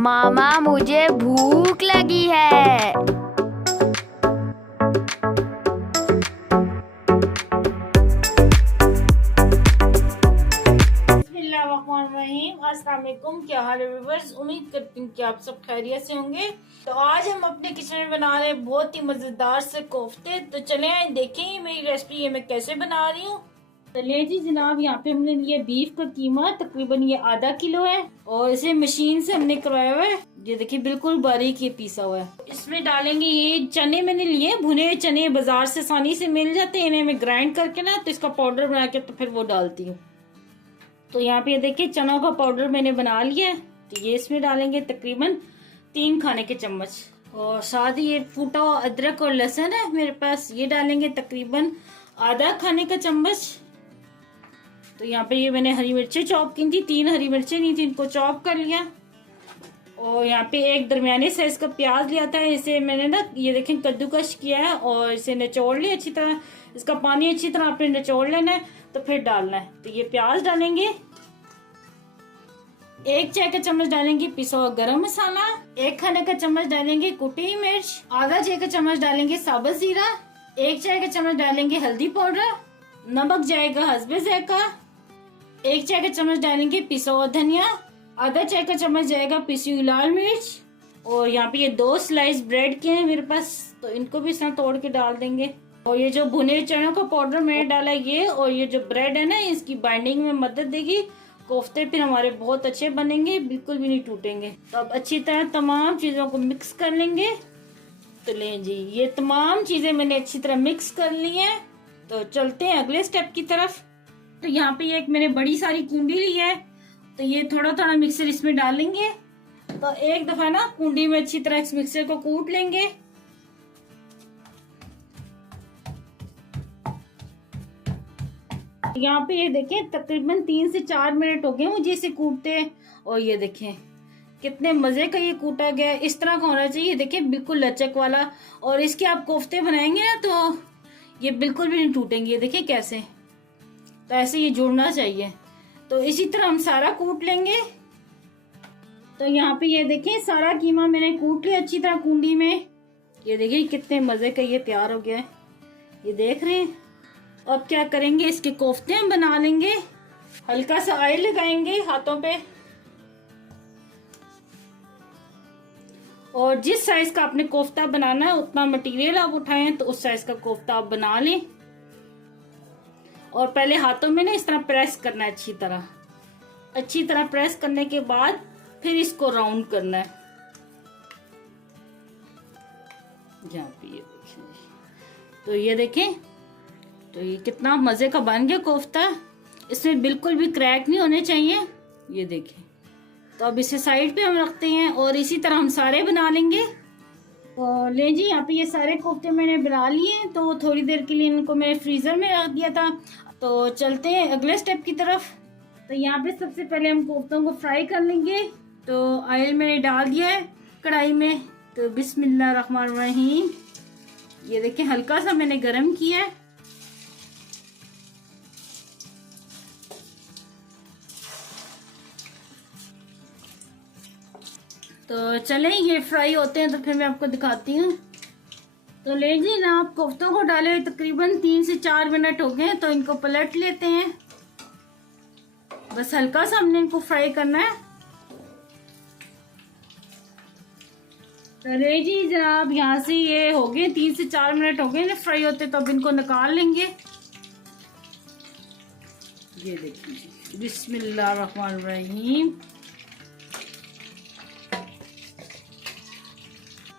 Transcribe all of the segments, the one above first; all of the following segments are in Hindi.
मामा मुझे भूख लगी है। अस्सलाम वालेकुम, क्या हाल है व्यूअर्स। उम्मीद करती हूँ कि आप सब खैरियत से होंगे। तो आज हम अपने किचन में बना रहे हैं बहुत ही मजेदार से कोफ्ते। तो चले आए देखें मेरी रेसिपी ये मैं कैसे बना रही हूँ। तो ले जी जनाब, यहाँ पे हमने लिए बीफ का कीमा, तकरीबन ये आधा किलो है और इसे मशीन से हमने करवाया हुआ है। ये देखिए बिल्कुल बारीक ये पीसा हुआ है। इसमें डालेंगे ये चने मैंने लिए, भुने हुए चने बाजार से आसानी से मिल जाते हैं। इन्हें मैं ग्राइंड करके ना तो इसका पाउडर बना के तो फिर वो डालती हूँ। तो यहाँ पे ये देखिए चनों का पाउडर मैंने बना लिया है। तो ये इसमें डालेंगे तकरीबन 3 खाने के चम्मच। और साथ ही ये फूटा हुआ अदरक और लहसुन है मेरे पास, ये डालेंगे तकरीबन आधा खाने का चम्मच। तो यहाँ पे ये मैंने हरी मिर्चें चॉप की थी, 3 हरी मिर्चें ली थी, इनको चॉप कर लिया। और यहाँ पे एक दरमियाने साइज का प्याज लिया था, इसे मैंने ना ये देखें कद्दूकश किया है और इसे निचोड़ लिया अच्छी तरह। इसका पानी अच्छी तरह आपने निचोड़ लेना है तो फिर डालना है। तो ये प्याज डालेंगे, 1 चाय का चम्मच डालेंगे पिसा हुआ गरम मसाला, 1 खाने का चम्मच डालेंगे कुटी हुई मिर्च, आधा चाय का चम्मच डालेंगे साबुत जीरा, 1 चाय का चम्मच डालेंगे हल्दी पाउडर, नमक जाएगा हस्बे जायका, 1 चाय का चम्मच डालेंगे पिसा हुआ धनिया, आधा चाय का चम्मच जाएगा पिसी हुई लाल मिर्च। और यहाँ पे ये 2 स्लाइस ब्रेड के हैं मेरे पास, तो इनको भी इस तरह तोड़ के डाल देंगे। और ये जो भुने चनों का पाउडर मैंने डाला ये, और ये जो ब्रेड है ना इसकी बाइंडिंग में मदद देगी। कोफ्ते फिर हमारे बहुत अच्छे बनेंगे, बिल्कुल भी नहीं टूटेंगे। तो अब अच्छी तरह तमाम चीजों को मिक्स कर लेंगे। तो लें जी, ये तमाम चीजें मैंने अच्छी तरह मिक्स कर ली हैं। तो चलते हैं अगले स्टेप की तरफ। तो यहाँ पे एक मैंने बड़ी सारी कुंडी ली है, तो ये थोड़ा थोड़ा मिक्सर इसमें डालेंगे। तो एक दफा ना कुंडी में अच्छी तरह इस मिक्सर को कूट लेंगे। यहाँ पे ये देखें तकरीबन 3 से 4 मिनट हो गए मुझे इसे कूटते। और ये देखें कितने मजे का ये कूटा गया है। इस तरह का होना चाहिए, देखें बिल्कुल लचक वाला। और इसके आप कोफ्ते बनाएंगे ना तो ये बिल्कुल भी नहीं टूटेंगे। ये देखें कैसे, तो ऐसे ये जुड़ना चाहिए। तो इसी तरह हम सारा कूट लेंगे। तो यहाँ पे ये देखें सारा कीमा मैंने कूट लिया अच्छी तरह कुंडी में। ये देखिए कितने मजे का ये तैयार हो गया है, ये देख रहे हैं। अब क्या करेंगे, इसके कोफ्ते हम बना लेंगे। हल्का सा ऑयल लगाएंगे हाथों पे, और जिस साइज का आपने कोफ्ता बनाना है उतना मटेरियल आप उठाएं तो उस साइज का कोफ्ता आप बना लें। और पहले हाथों में ना इस तरह प्रेस करना है अच्छी तरह प्रेस करने के बाद फिर इसको राउंड करना है। यहाँ पे ये देखें, तो ये देखें, तो ये कितना मजे का बन गया कोफ्ता। इसमें बिल्कुल भी क्रैक नहीं होने चाहिए, ये देखें। तो अब इसे साइड पे हम रखते हैं और इसी तरह हम सारे बना लेंगे। और ले जी यहाँ पे ये सारे कोफ्ते मैंने बना लिए हैं, तो थोड़ी देर के लिए इनको मैंने फ्रीजर में रख दिया था। तो चलते हैं अगले स्टेप की तरफ। तो यहाँ पे सबसे पहले हम कोफ्तों को फ्राई कर लेंगे। तो ऑयल मैंने डाल दिया है कढ़ाई में। तो बिस्मिल्लाह रहमान रहीम, ये देखें हल्का सा मैंने गरम किया है। तो चलें ये फ्राई होते हैं तो फिर मैं आपको दिखाती हूँ। तो ले जी ना, आप कोफ्तों को डाले हुए तकरीबन 3 से 4 मिनट हो गए, तो इनको पलट लेते हैं। बस हल्का सा हमने इनको फ्राई करना है। तो ले जी जनाब, यहाँ से ये हो गए 3 से 4 मिनट हो गए ना फ्राई होते, तो अब इनको निकाल लेंगे। ये देखिए बिस्मिल्लाह रहमान रहीम।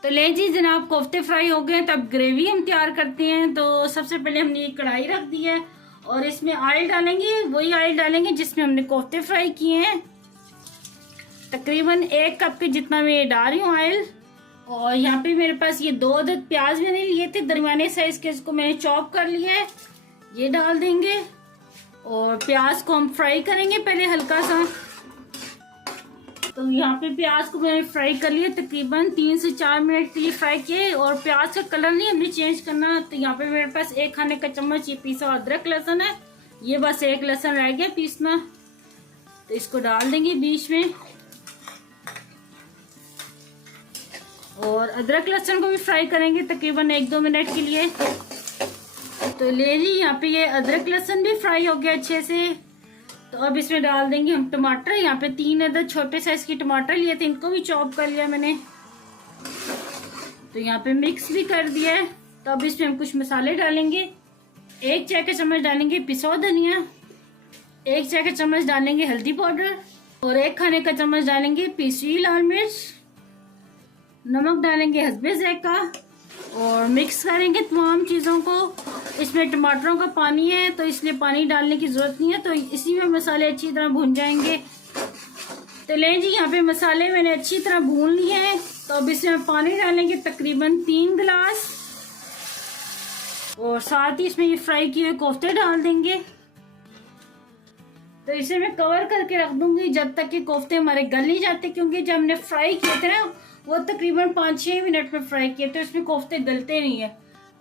तो ले जी जनाब, कोफ्ते फ्राई हो गए, तब ग्रेवी हम तैयार करते हैं। तो सबसे पहले हमने ये कढ़ाई रख दी है और इसमें ऑयल डालेंगे, वही ऑयल डालेंगे जिसमें हमने कोफ्ते फ्राई किए हैं। तकरीबन 1 कप के जितना मैं ये डाल रही हूँ ऑयल। और यहाँ पे मेरे पास ये 2 अदद प्याज मैंने लिए थे दरमियाने साइज के, इसको मैंने चॉप कर लिया है, ये डाल देंगे। और प्याज को हम फ्राई करेंगे पहले हल्का सा। तो यहाँ पे प्याज को मैंने फ्राई कर लिया, तकरीबन 3 से 4 मिनट के लिए फ्राई किए। और प्याज का कलर नहीं हमने चेंज करना। तो यहाँ पे मेरे पास 1 खाने का चम्मच ये पीसा अदरक लहसुन है, ये बस 1 लहसुन रह गया पीसना। तो इसको डाल देंगे बीच में। अदरक लहसुन को भी फ्राई करेंगे तकरीबन 1-2 मिनट के लिए। तो ले जी यहाँ पे ये अदरक लहसुन भी फ्राई हो गया अच्छे से। तो अब इसमें डाल देंगे हम टमाटर। यहाँ पे 3 अदर छोटे साइज की टमाटर लिए थे, इनको भी चॉप कर लिया मैंने। तो यहाँ पे मिक्स भी कर दिया है। तो अब इसमें हम कुछ मसाले डालेंगे। 1 चाय का चम्मच डालेंगे पिसा धनिया, 1 चाय का चम्मच डालेंगे हल्दी पाउडर और 1 खाने का चम्मच डालेंगे पिसी लाल मिर्च। नमक डालेंगे हस्बे ज़ायका और मिक्स करेंगे तमाम चीज़ों को। इसमें टमाटरों का पानी है तो इसलिए पानी डालने की ज़रूरत नहीं है। तो इसी में मसाले अच्छी तरह भून जाएंगे। तो लें जी यहाँ पे मसाले मैंने अच्छी तरह भून लिए हैं। तो अब इसमें पानी डालेंगे तकरीबन 3 गिलास और साथ ही इसमें ये फ्राई किए हुए कोफ्ते डाल देंगे। तो इसे मैं कवर करके रख दूंगी जब तक कि कोफ्ते हमारे गल नहीं जाते, क्योंकि जब हमने फ्राई किए थे ना वो तकरीबन 5-6 मिनट में फ्राई किए, तो इसमें कोफ्ते गलते नहीं है।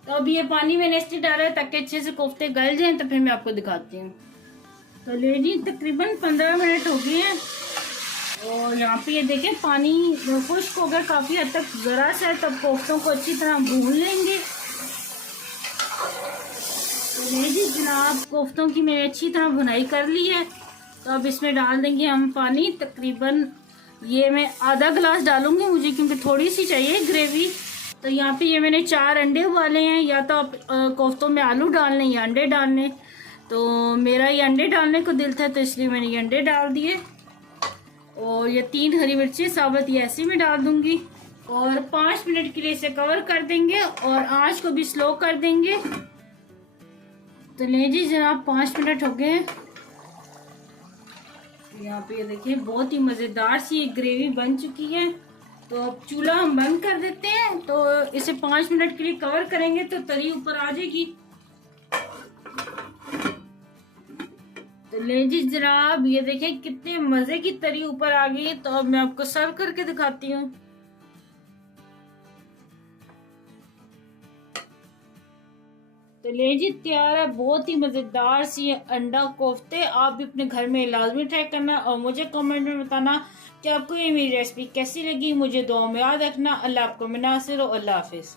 तो अब ये पानी मैंने इसलिए डाला है ताकि अच्छे से कोफ्ते गल जाएं, तो फिर मैं आपको दिखाती हूँ। तो ले जी तकरीबन 15 मिनट हो गए हैं और यहाँ पे ये देखें पानी खुश्क हो गया काफ़ी हद तक, ज़रा सा है। तब कोफ्तों को अच्छी तरह भून लेंगे। तो ले जी जनाब कोफ्तों की मैंने अच्छी तरह भुनाई कर ली है। तो अब इसमें डाल देंगे हम पानी। तकरीबन ये मैं आधा गिलास डालूंगी मुझे, क्योंकि थोड़ी सी चाहिए ग्रेवी। तो यहाँ पे ये मैंने 4 अंडे उबाले हैं। या तो आप कोफ्तों में आलू डालने या अंडे डालने, तो मेरा ये अंडे डालने को दिल था तो इसलिए मैंने ये अंडे डाल दिए। और ये 3 हरी मिर्ची साबुत ये ऐसे में डाल दूंगी और 5 मिनट के लिए इसे कवर कर देंगे और आंच को भी स्लो कर देंगे। तो ले जी जनाब 5 मिनट हो गए। यहाँ पे ये देखिए बहुत ही मज़ेदार सी एक ग्रेवी बन चुकी है। तो अब चूल्हा हम बंद कर देते हैं। तो इसे 5 मिनट के लिए कवर करेंगे तो तरी ऊपर आ जाएगी। तो ले जी जनाब ये देखिए कितने मज़े की तरी ऊपर आ गई। तो अब मैं आपको सर्व करके दिखाती हूँ। तो ले जी तैयार है बहुत ही मज़ेदार सी अंडा कोफ्ते। आप भी अपने घर में लाजमी ट्राई करना और मुझे कमेंट में बताना कि आपको ये मेरी रेसिपी कैसी लगी। मुझे दुआ में याद रखना। अल्लाह आपको मुनासिर हो। अल्लाह हाफिज़।